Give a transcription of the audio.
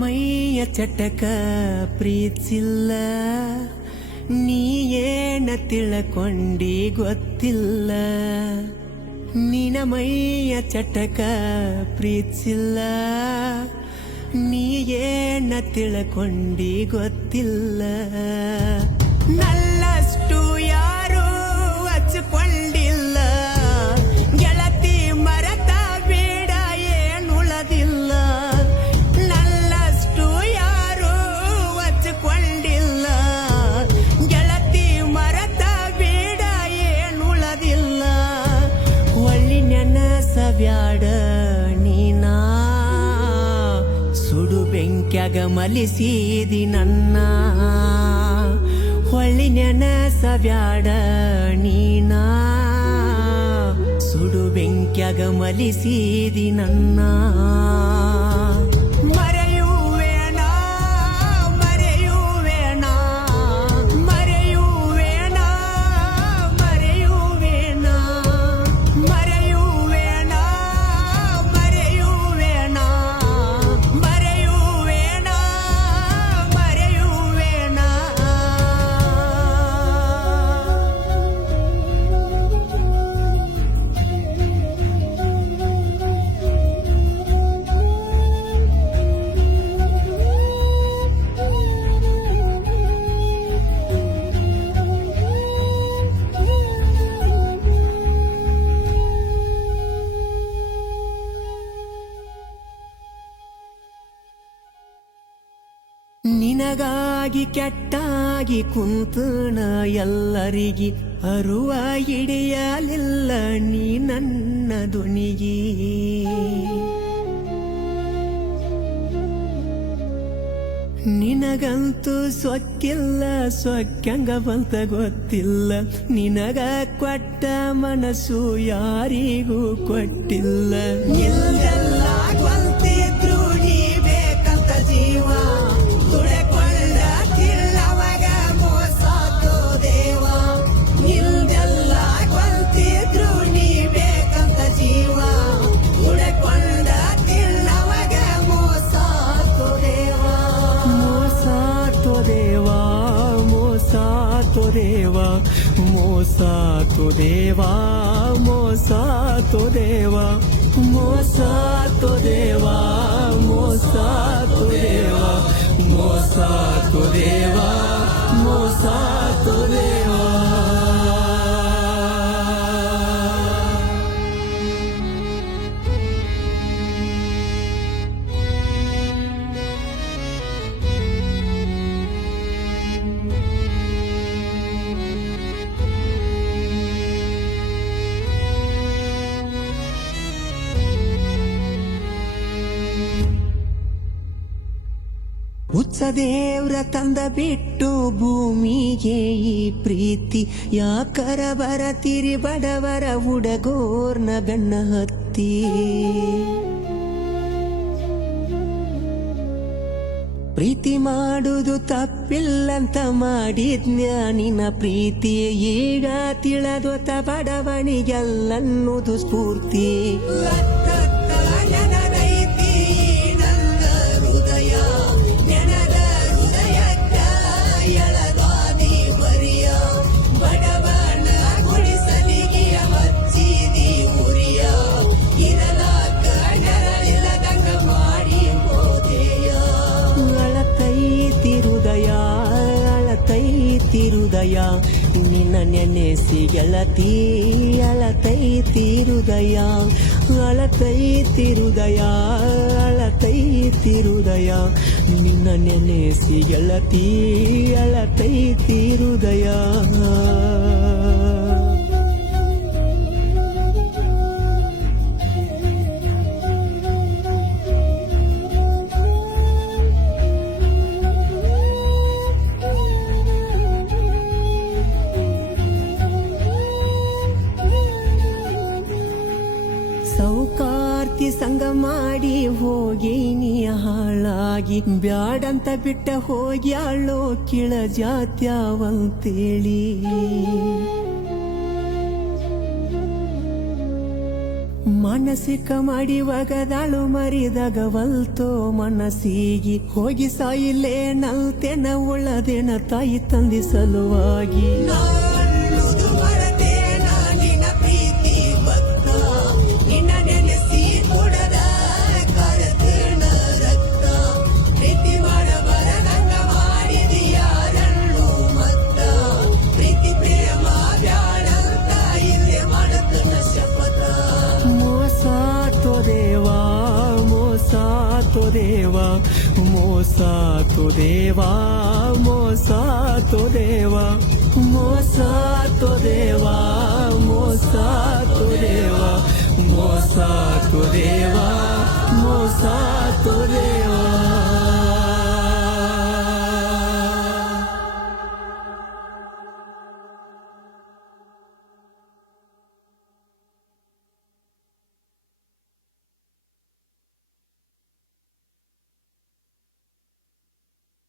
ಮೈಯ ಚಟಕ ಪ್ರೀತಿಸಿಲ್ಲ, ನೀ ಏನ ತಿಳ್ಕೊಂಡಿ ಗೊತ್ತಿಲ್ಲ. ನಿನ ಮೈಯ ಚಟಕ ಪ್ರೀತಿಸಿಲ್ಲ, ನೀ ಏನ ತಿಳ್ಕೊಂಡಿ ಗೊತ್ತಿಲ್ಲ. ನಲ್ಲಷ್ಟು ಯಾರೂ ಹಚ್ಕೊಂಡಿಲ್ಲ, ಗೆಳತಿ ಮರತ ಬೇಡ ಏನುಳದಿಲ್ಲ. ನಲ್ಲಷ್ಟು ಯಾರೂ ಹಚ್ಕೊಂಡಿಲ್ಲ, ಗೆಳತಿ ಮರತ ಬೇಡ ಏನುಳದಿಲ್ಲ. ಒಳ್ಳಿ ನೆನಸಬ್ಯಾಡ ನೀನಾ, ಸುಡು ಬೆಂಕ್ಯಾಗ ಮಲಿಸಿದಿ ನನ್ನ. ಹೊಳ್ಳಿ ನೆನಸಬ್ಯಾಡ ನೀನಾ, ಸುಡು ಬೆಂಕ್ಯಾಗ ಮಲಿಸಿದಿ ನನ್ನ. ಮರೆಯುವೇಣ ಮರೆಯುವೇಣ ಮರೆಯುವೇಣ ಮರೆಯುವೇಣ ಮರೆಯುವೇಣ ಮರೆಯುವೇಣ ಮರೆಯುವೇಣ ಮರೆಯುವೇಣ. ನಿನಗಾಗಿ ಕೆಟ್ಟಾಗಿ ಕುಂತನ ಎಲ್ಲರಿಗಿ, ಅರುವ ಹಿಡಿಯಲಿಲ್ಲ ನೀ ನನ್ನ ಧ್ವನಿಗಿ. ನಿನಗಂತೂ ಸೊಕ್ಕಿಲ್ಲ, ಸೊಕ್ಕಂಗ ಬಂತ ಗೊತ್ತಿಲ್ಲ. ನಿನಗ ಕೊಟ್ಟ ಮನಸ್ಸು ಯಾರಿಗೂ ಕೊಟ್ಟಿಲ್ಲ. ಇಲ್ಲೆಲ್ಲ ಗೊಂತಿದ್ರು ನೀ ಬೇಕಂತ ಜೀವ, ತುಳೆಕೊಳ್ಳತಿಲ್ಲವಾಗ ಮೋಸಾತೋ ದೇವ. ಇಲ್ಲೆಲ್ಲ ಗೊಂತಿದ್ರು ನೀ ಬೇಕಂತ ಜೀವ, ತುಳೆಕೊಳ್ಳತಿಲ್ಲವಾಗ ಮೋಸಾತೋ ದೇವ. ಮೋಸಾತೋ ದೇವ ಮೋಸಾತೋ ದೇವ ಮೋಸಾತೋ ದೇವ ಮೋಸಾತೋ ದೇವ ಮೋಸಾತೋ ದೇವ ಮೋಸಾತೋ ದೇವ ಮೋಸಾತೋ ದೇವ ಮೋಸಾತೋ ದೇವ. ಹುಚ್ಚ ದೇವ್ರ ತಂದ ಬಿಟ್ಟು ಭೂಮಿಗೆ ಈ ಪ್ರೀತಿ, ಯಾಕರ ಬರತಿರಿ ಬಡವರ ಹುಡಗೋರ್ನ ಬೆನ್ನ ಹತ್ತಿ. ಪ್ರೀತಿ ಮಾಡುದು ತಪ್ಪಿಲ್ಲಂತ ಮಾಡಿದ್ನ್ಯ ನಿನ್ನ ಪ್ರೀತಿ, ಈಗ ತಿಳಿದೊತ್ತ ಬಡವಣಿಗೆಲ್ಲನ್ನುದು ಸ್ಫೂರ್ತಿ. ಹೃದಯ ನಿನ್ನ ನೆನೆಸಿ ಗೆಳತಿ, ಅಳತೈತಿ ಹೃದಯ, ಅಳತೈತಿ ಹೃದಯ, ಅಳತೈತಿ ಹೃದಯ. ನಿನ್ನ ನೆನೆಸಿ ಗೆಳತಿ, ಅಳತೈತಿ ಹೃದಯ. ಸೌಕಾರ್ತಿ ಸಂಗ ಮಾಡಿ ಹೋಗಿ ನೀ ಹಾಳಾಗಿ, ಬ್ಯಾಡಂತ ಬಿಟ್ಟ ಹೋಗ್ಯಾಳೋ ಕಿಳ ಜಾತ್ಯಾವಂತೇಳಿ. ಮಾನಸಿಕ ಮಾಡಿ ಒಗದಾಳು ಮರಿದಾಗವಲ್ತೋ ಮನಸ್ಸಿಗೆ ಹೋಗಿ ಸಾಯಿಲ್ಲೇ ನಲ್ತೆನ ಉಳ್ಳದೇನ ತಾಯಿ ತಂದಿ ಸಲುವಾಗಿ ದೇವಾ ಮೋಸ ತೋ ದೇವಾ ಮೋಸ ತೋ ದೇವಾ ಮೋಸ ತೋ ದೇವಾ ಮೋಸ ತೋ ದೇವಾ ಮೋಸ ತೋ ದೇವಾ ಮೋಸ ತೋ ದೇವಾ